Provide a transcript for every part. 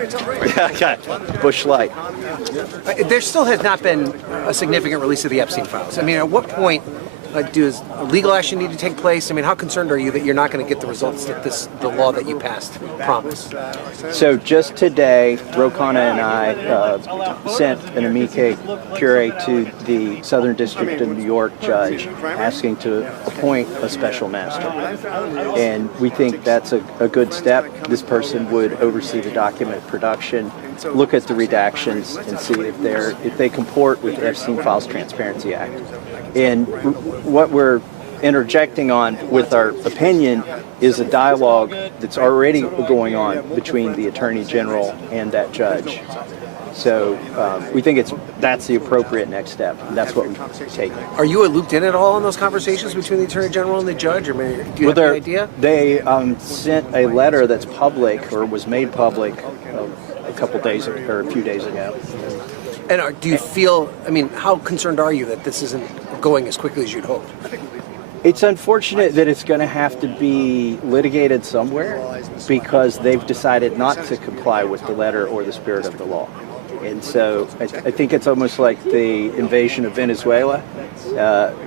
Okay. Bush Light. There still has not been a significant release of the Epstein files. I mean, at what point does legal action need to take place? I mean, how concerned are you that you're not going to get the results that the law that you passed promised? So just today, Rokana and I sent an amici curiae to the Southern District of New York judge asking to appoint a special master. And we think that's a good step. This person would oversee the document production, look at the redactions, and see if they comport with the Epstein Files Transparency Act. And what we're interjecting on with our opinion is a dialogue that's already going on between the Attorney General and that judge. So we think that's the appropriate next step. And that's what we're taking. Are you looped in at all in those conversations between the Attorney General and the judge? Or do you have any idea? They sent a letter that's public, or was made public, a few days ago. And do you feel, I mean, how concerned are you that this isn't going as quickly as you'd hope? It's unfortunate that it's going to have to be litigated somewhere because they've decided not to comply with the letter or the spirit of the law. And so I think it's almost like the invasion of Venezuela.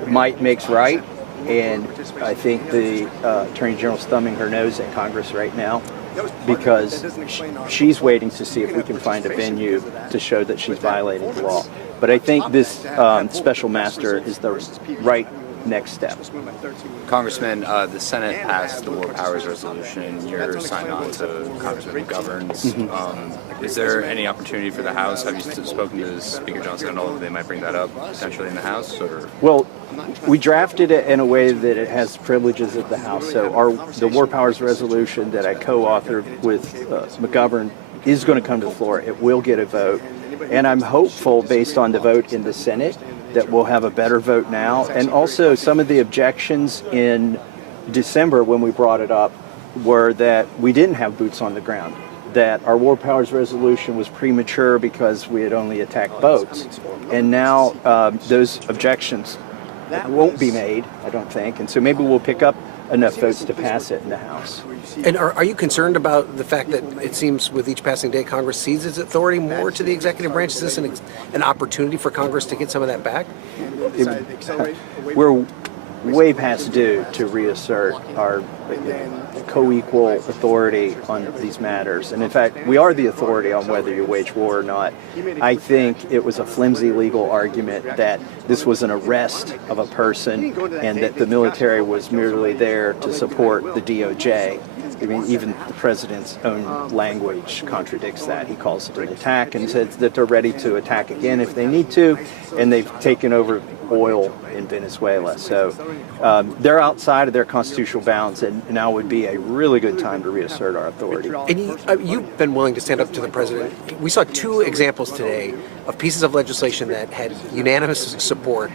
Might makes right. And I think the Attorney General's thumbing her nose at Congress right now because she's waiting to see if we can find a venue to show that she's violating the law. But I think this special master is the right next step. Congressman, the Senate passed the War Powers Resolution. You're signed on to Congressman McGovern's. Is there any opportunity for the House? Have you spoken to Speaker Johnson at all that they might bring that up potentially in the House? Or? Well, we drafted it in a way that it has privileges of the House. So the War Powers Resolution that I co-authored with McGovern is going to come to the floor. It will get a vote. And I'm hopeful, based on the vote in the Senate, that we'll have a better vote now. And also, some of the objections in December when we brought it up were that we didn't have boots on the ground, that our War Powers Resolution was premature because we had only attacked boats. And now those objections won't be made, I don't think. And so maybe we'll pick up enough votes to pass it in the House. And are you concerned about the fact that it seems with each passing day Congress cedes its authority more to the executive branch? Is this an opportunity for Congress to get some of that back? We're way past due to reassert our co-equal authority on these matters. And in fact, we are the authority on whether you wage war or not. I think it was a flimsy legal argument that this was an arrest of a person and that the military was merely there to support the DOJ. I mean, even the president's own language contradicts that. He calls it an attack and says that they're ready to attack again if they need to, and they've taken over oil in Venezuela. So they're outside of their constitutional bounds, and now would be a really good time to reassert our authority. And you've been willing to stand up to the president. We saw two examples today of pieces of legislation that had unanimous support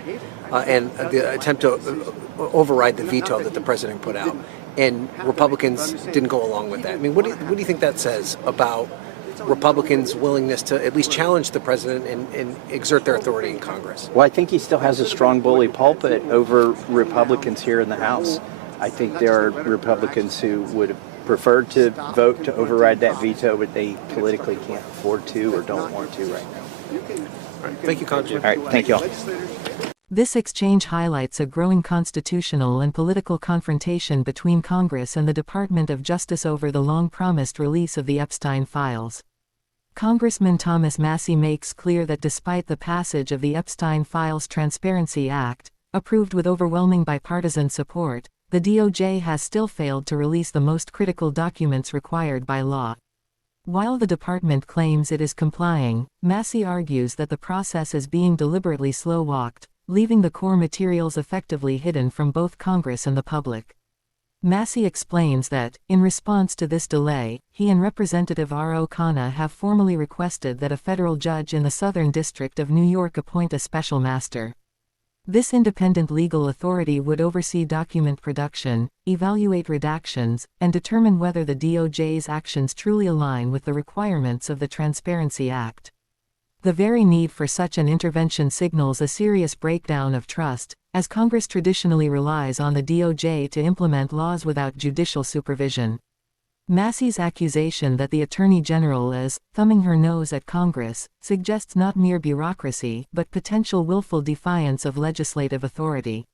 and the attempt to override the veto that the president put out. And Republicans didn't go along with that. I mean, what do you think that says about Republicans' willingness to at least challenge the president and exert their authority in Congress? Well, I think he still has a strong bully pulpit over Republicans here in the House. I think there are Republicans who would have preferred to vote to override that veto, but they politically can't afford to or don't want to right now. All right. Thank you, Congressman. All right. Thank you all. This exchange highlights a growing constitutional and political confrontation between Congress and the Department of Justice over the long-promised release of the Epstein files. Congressman Thomas Massie makes clear that despite the passage of the Epstein Files Transparency Act, approved with overwhelming bipartisan support, the DOJ has still failed to release the most critical documents required by law. While the department claims it is complying, Massie argues that the process is being deliberately slow-walked, leaving the core materials effectively hidden from both Congress and the public. Massie explains that, in response to this delay, he and Representative R. O'Connor have formally requested that a federal judge in the Southern District of New York appoint a special master. This independent legal authority would oversee document production, evaluate redactions, and determine whether the DOJ's actions truly align with the requirements of the Transparency Act. The very need for such an intervention signals a serious breakdown of trust, as Congress traditionally relies on the DOJ to implement laws without judicial supervision. Massie's accusation that the Attorney General is thumbing her nose at Congress suggests not mere bureaucracy but potential willful defiance of legislative authority.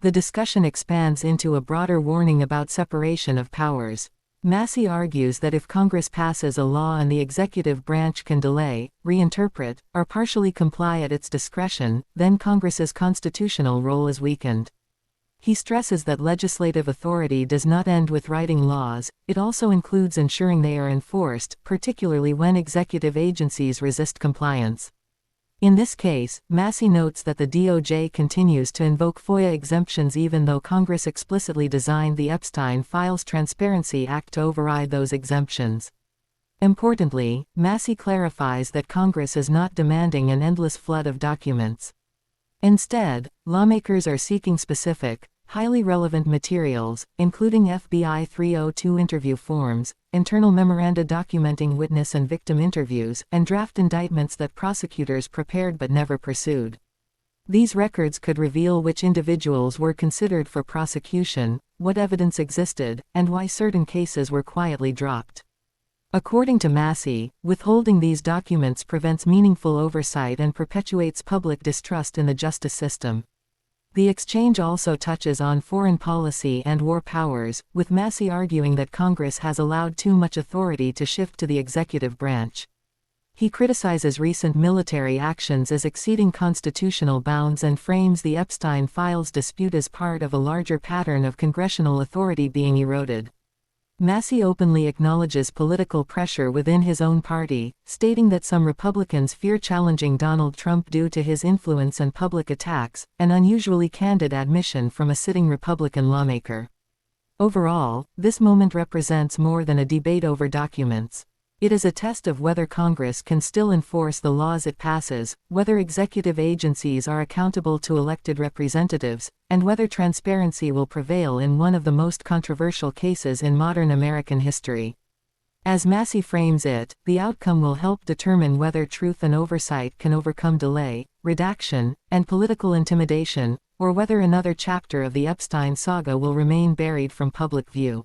The discussion expands into a broader warning about separation of powers. Massie argues that if Congress passes a law and the executive branch can delay, reinterpret, or partially comply at its discretion, then Congress's constitutional role is weakened. He stresses that legislative authority does not end with writing laws, it also includes ensuring they are enforced, particularly when executive agencies resist compliance. In this case, Massie notes that the DOJ continues to invoke FOIA exemptions even though Congress explicitly designed the Epstein Files Transparency Act to override those exemptions. Importantly, Massie clarifies that Congress is not demanding an endless flood of documents. Instead, lawmakers are seeking specific, highly relevant materials, including FBI 302 interview forms, internal memoranda documenting witness and victim interviews, and draft indictments that prosecutors prepared but never pursued. These records could reveal which individuals were considered for prosecution, what evidence existed, and why certain cases were quietly dropped. According to Massie, withholding these documents prevents meaningful oversight and perpetuates public distrust in the justice system. The exchange also touches on foreign policy and war powers, with Massie arguing that Congress has allowed too much authority to shift to the executive branch. He criticizes recent military actions as exceeding constitutional bounds and frames the Epstein files dispute as part of a larger pattern of congressional authority being eroded. Massie openly acknowledges political pressure within his own party, stating that some Republicans fear challenging Donald Trump due to his influence and public attacks, an unusually candid admission from a sitting Republican lawmaker. Overall, this moment represents more than a debate over documents. It is a test of whether Congress can still enforce the laws it passes, whether executive agencies are accountable to elected representatives, and whether transparency will prevail in one of the most controversial cases in modern American history. As Massie frames it, the outcome will help determine whether truth and oversight can overcome delay, redaction, and political intimidation, or whether another chapter of the Epstein saga will remain buried from public view.